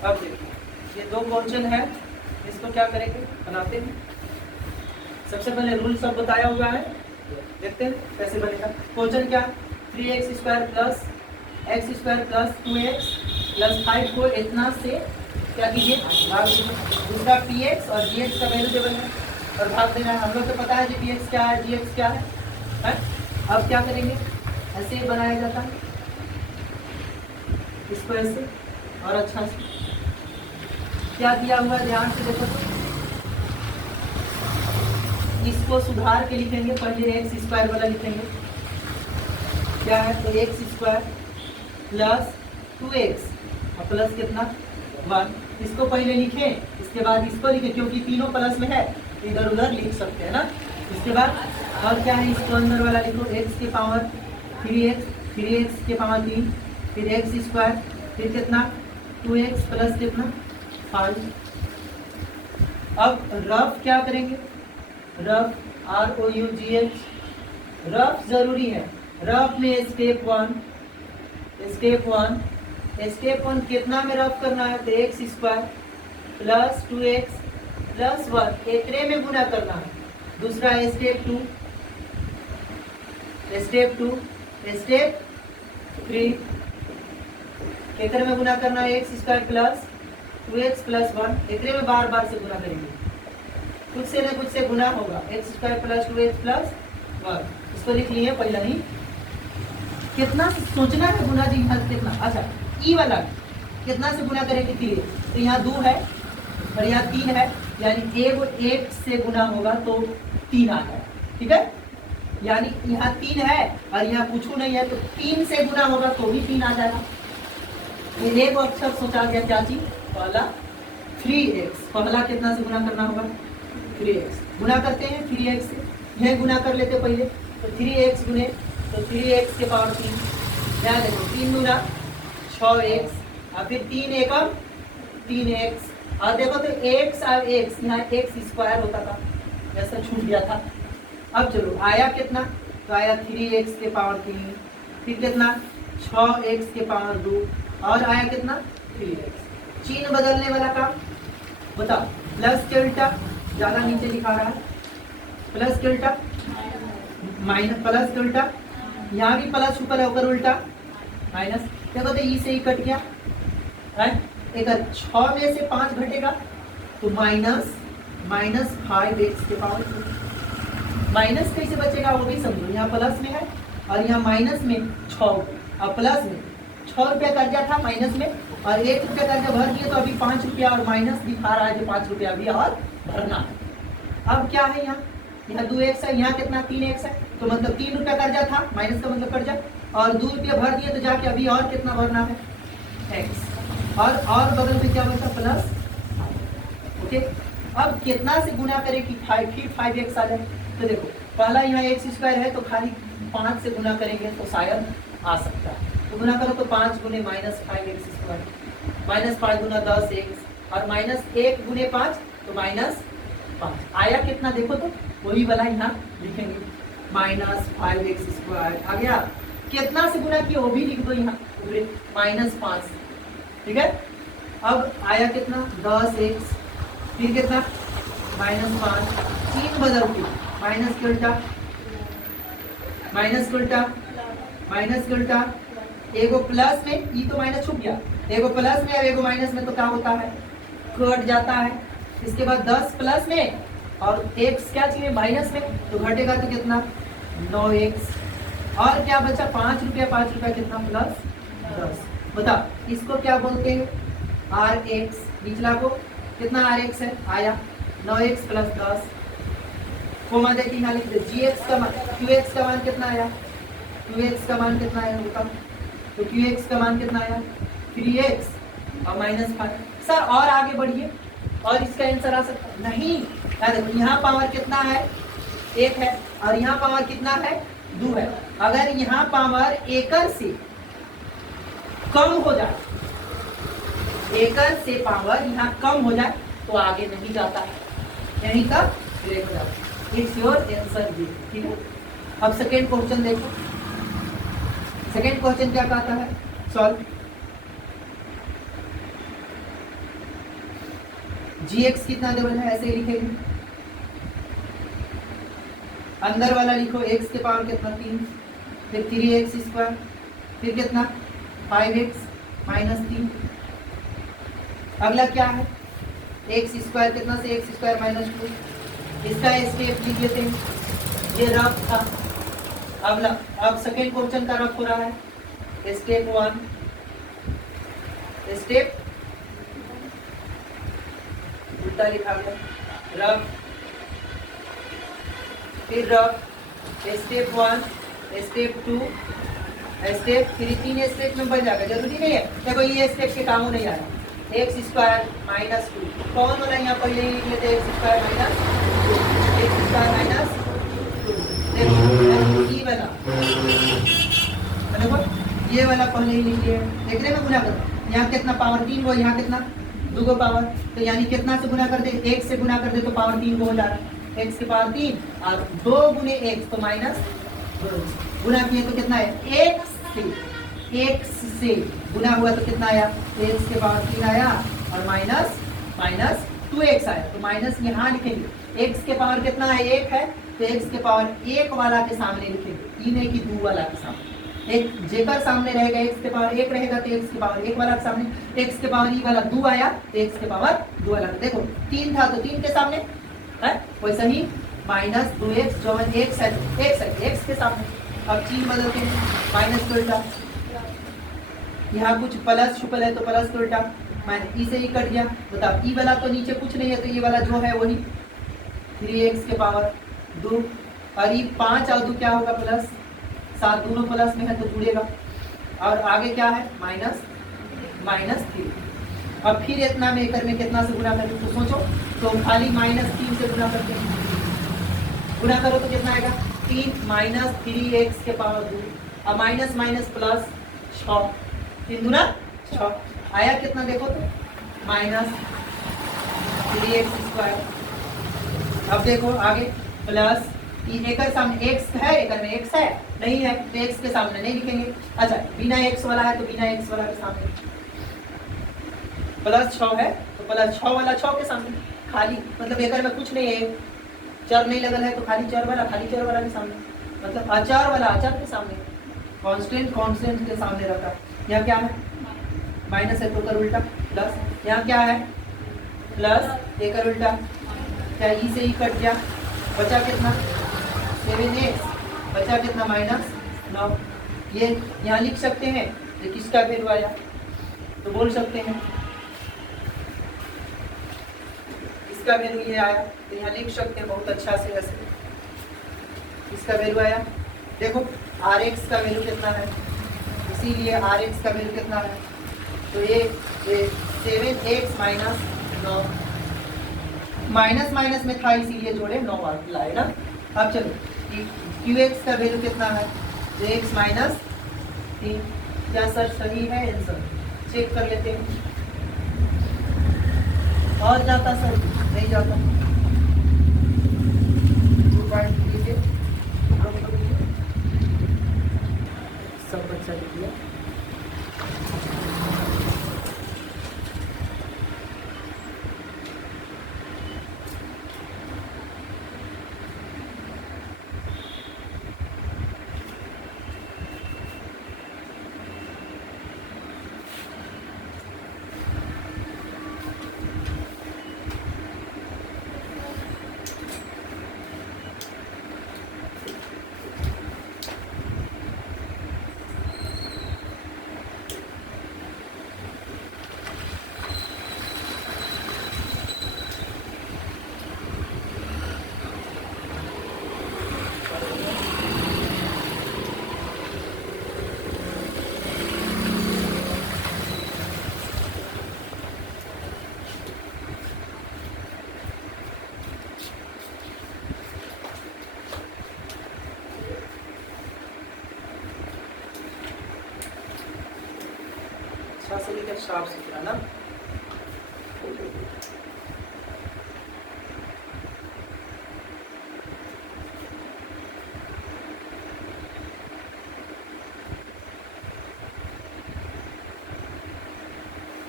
अब देखिए, ये दो क्वेश्चन है, इसको क्या करेंगे, बनाते हैं। सबसे पहले रूल सब बताया हुआ है, देखते हैं कैसे बनेगा। क्वेश्चन क्या, 3x² plus x² plus 2x plus 5 को इतना से क्या कीजिए, भाग दीजिए। दूसरा px और gx का वैल्यू टेबल है और भाग देना है। हम लोग को पता है कि px क्या है, gx क्या है? अब क्या करेंगे, ऐसे ही बनाया जाता है, इसको ऐसे और अच्छा से क्या दिया हुआ है, ध्यान से देखो तो। इसको सुधार के लिखेंगे, पहले x² वाला लिखेंगे, क्या है तो x² प्लस 2x और प्लस कितना 1, इसको पहले लिखें, इसके बाद इसको लिखें, क्योंकि तीनों प्लस में है, इधर उधर लिख सकते हैं ना। इसके बाद और क्या है, इसको अंदर वाला लिखो, x की पावर 3x की पावर 3, फिर x², फिर कितना 2x प्लस कितना 5। अब रफ क्या करेंगे, रफ ROUGH, रफ जरूरी है। रफ में स्टेप वन कितना में रफ करना है, तो x² प्लस 2x प्लस 1 एकरे में गुना करना है। दूसरा स्टेप 2, स्टेप 3 एकरे में गुना करना है, x² प्लस 2x प्लस 1 एकरे में बार बार से गुना करेंगे, कुछ से न कुछ से गुना होगा, x² प्लस 2x प्लस 1। इसको लिख लिए पहला ही, कितना सोचना है गुना जी, यहाँ कितना, अच्छा ई वाला कितना से गुना करेंगे 3, तो यहाँ 2 है और यहाँ 3 है, यानी एगो 1 से गुना होगा तो 3 आ जाए, ठीक है। यानी यहाँ 3 है और यहाँ कुछ नहीं है, तो 3 से गुना होगा तो भी 3 आ जाएगा। ये एक अक्षर सोचा गया, क्या चीज, पहला 3x, पहला कितना से गुना करना होगा 3x, गुना करते हैं 3x से, यह गुना कर लेते पहले, तो 3x गुने तो 3x के पावर 3, ध्यान देखो 3 गुना 6x और फिर 3 एकम 3x, और देखो तो x और x, यहाँ x² होता था, जैसा छूट गया था। अब चलो आया कितना, तो आया 3x के पावर 3, फिर कितना 6x के पावर 2, और आया कितना 3x। चिन्ह बदलने वाला काम बताओ, प्लस के उल्टा, ज्यादा नीचे लिखा रहा है, प्लस के उल्टा माइनस, प्लस के उल्टा, यहाँ भी प्लस ऊपर है, ऊपर उल्टा माइनस, देखो तो ई से ही कट गया, एक 6 में से 5 घटेगा तो माइनस 5x के पावर 2। माइनस कैसे बचेगा वो भी समझो, यहाँ प्लस में है और यहाँ माइनस में 6, और प्लस में 6 रुपया कर्जा था माइनस में, और 1 रुपया कर्जा भर दिए, तो अभी 5 रुपया और माइनस दिखा रहा है जो 5 रुपया भी और भरना है। अब क्या है, यहाँ 2x है, यहाँ कितना 3x है, तो मतलब 3 रुपया कर्जा था, माइनस का मतलब कर्जा, और 2 रुपया भर दिए, तो जाके अभी और कितना भरना है x, और बगल में क्या बचा प्लस। ओके, अब कितना से गुना करें कि 5, फिर 5x आ जाए, तो देखो पहला यहाँ x² है, तो खाली 5 से गुना करेंगे तो शायद आ सकता है, तो गुना करो तो 5 गुने -5x², -5 गुना 10x, और -1 गुने 5 तो -5 आया कितना, देखो तो वही वाला यहाँ लिखेंगे, -5x² आ गया। कितना से गुना किया वो भी लिख दो यहाँ, -5, ठीक है। अब आया कितना 10x, फिर कितना -5, चिन्ह बदल के माइनस के उल्टा, एगो प्लस में, ये तो माइनस छूट गया, एगो प्लस में और एगो माइनस में, तो क्या होता है कट जाता है। इसके बाद 10 प्लस में और x क्या चाहिए माइनस में, तो घटेगा तो कितना 9x, और क्या बचा 5 रुपया कितना प्लस 10। बता इसको क्या बोलते हैं rx, निचला को कितना rx है, आया 9x प्लस 10, कोमा देके यहाँ लिख दे, gx का मान, qx का मान कितना आया, qx का मान कितना आया बताओ, तो qx का मान कितना आया 3x और -5। सर और आगे बढ़िए, और इसका आंसर आ सकता नहीं, देखो यहाँ पावर कितना है 1 है, और यहाँ पावर कितना है 2 है। अगर यहाँ पावर एकड़ से कम हो जाए, एकड़ से पावर यहाँ कम हो जाए तो आगे नहीं जाता है, यहीं तक ब्रेक हो जाता है। इट्स योर आंसर बी, ठीक है। अब सेकेंड क्वेश्चन देखो, सेकेंड क्वेश्चन क्या कहता है, सॉल्व। जी एक्स कितना डबल है, ऐसे ही लिखेंगे। अंदर वाला लिखो एक्स के पावर कितना 3, फिर 3x², फिर कितना 5x माइनस 3। अगला क्या है, x² कितना से x² माइनस 2, इसका स्टेप लिख लेते हैं। ये रफ था। अगला अब सेकेंड क्वेश्चन का रफ हो रहा है। स्टेप 1, स्टेप उल्टा लिखा गया, रफ, फिर rough, step 1, step 2, step 3, 3 step में बन जाएगा, जरूरी नहीं है। देखो ये स्टेप के कामों नहीं आ रहा। x² माइनस 2 कौन वाला, यहाँ पहले ही लिख लेते हैं x² माइनस 2, x² माइनस 2। देखो ये वाला, देखो ये वाला पहले ही लिख लिया। देख रहे हैं गुना कर, यहाँ कितना पावर 3 को, यहाँ कितना 2 को पावर, तो यानी कितना से गुना कर दे, 1 से गुना कर दे तो पावर 3 को हो जा रहा है। x की पावर 3 और 2 गुने x तो माइनस 2, गुना किए तो कितना है, x से गुना हुआ तो कितना आया, x के पावर 3 आया और माइनस 2x आया। तो माइनस यहाँ लिखेंगे, x के पावर कितना है, 1 है, तो x के पावर 1 वाला के सामने लिखेंगे, ई नहीं कि 2 वाला के सामने। एक जेकर सामने रहेगा, x के पावर 1 रहेगा तो x के पावर 1 वाला के सामने, x के पावर ई वाला 2 आया तो x के पावर 2 वाला। देखो 3 था तो 3 के सामने है, वैसे ही माइनस 2x जो x है, x के सामने। अब चिन्ह बदलते हैं, माइनस का उल्टा, यहाँ कुछ प्लस छुपल है तो प्लस का उल्टा, माइनस ई से ही कट गया। बताओ ई वाला तो नीचे कुछ नहीं है, तो ये वाला जो है वही 3x के पावर 2, और ये 5 और 2 क्या होगा, प्लस 7, दोनों प्लस में है तो जुड़ेगा। और आगे क्या है, माइनस 3। अब फिर इतना में एकर में कितना से गुना करें, तो सोचो, तो खाली -3 से गुना करते हैं, गुना करो तो कितना आएगा, 3 माइनस 3x के पावर 2, अब माइनस माइनस प्लस 6, 3 गुना 6 आया कितना, देखो तो -3x²। अब देखो आगे प्लस, एक सामने x है, एक में x है नहीं है तो x के सामने नहीं लिखेंगे। अच्छा बिना x वाला है तो बिना x वाला के सामने, प्लस 6 है तो प्लस 6 वाला 6 के सामने, खाली मतलब एक में कुछ नहीं है, चर नहीं लगल है तो खाली चर वाला के सामने, मतलब अचार वाला अचार के सामने, कांस्टेंट के सामने रखा। यहाँ क्या है, माइनस है तो कर उल्टा प्लस, यहाँ क्या है प्लस एक उल्टा, क्या ई से ही कट गया, बचा कितना 7x, बचा कितना -9। ये यहाँ लिख सकते हैं, ये किसका वैल्यू आया तो बोल सकते हैं इसका वैल्यू ये आया, तो यहाँ लिख सकते हैं बहुत अच्छा से ऐसे, इसका वैल्यू आया। देखो rx का वैल्यू कितना है, इसीलिए rx का वैल्यू कितना है, तो ये 7x माइनस 9, माइनस माइनस में था इसीलिए जोड़े 9 लाए ना। अब चलो qx का वैल्यू कितना है, तो x माइनस 3। क्या सर सही है आंसर, चेक कर लेते हैं। और जाता सर, नहीं जाता, 2.3 से सब बच्चा लिख दिया। अच्छा से लिखे, साफ सुथरा ना।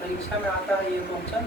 परीक्षा में आता है ये क्वेश्चन।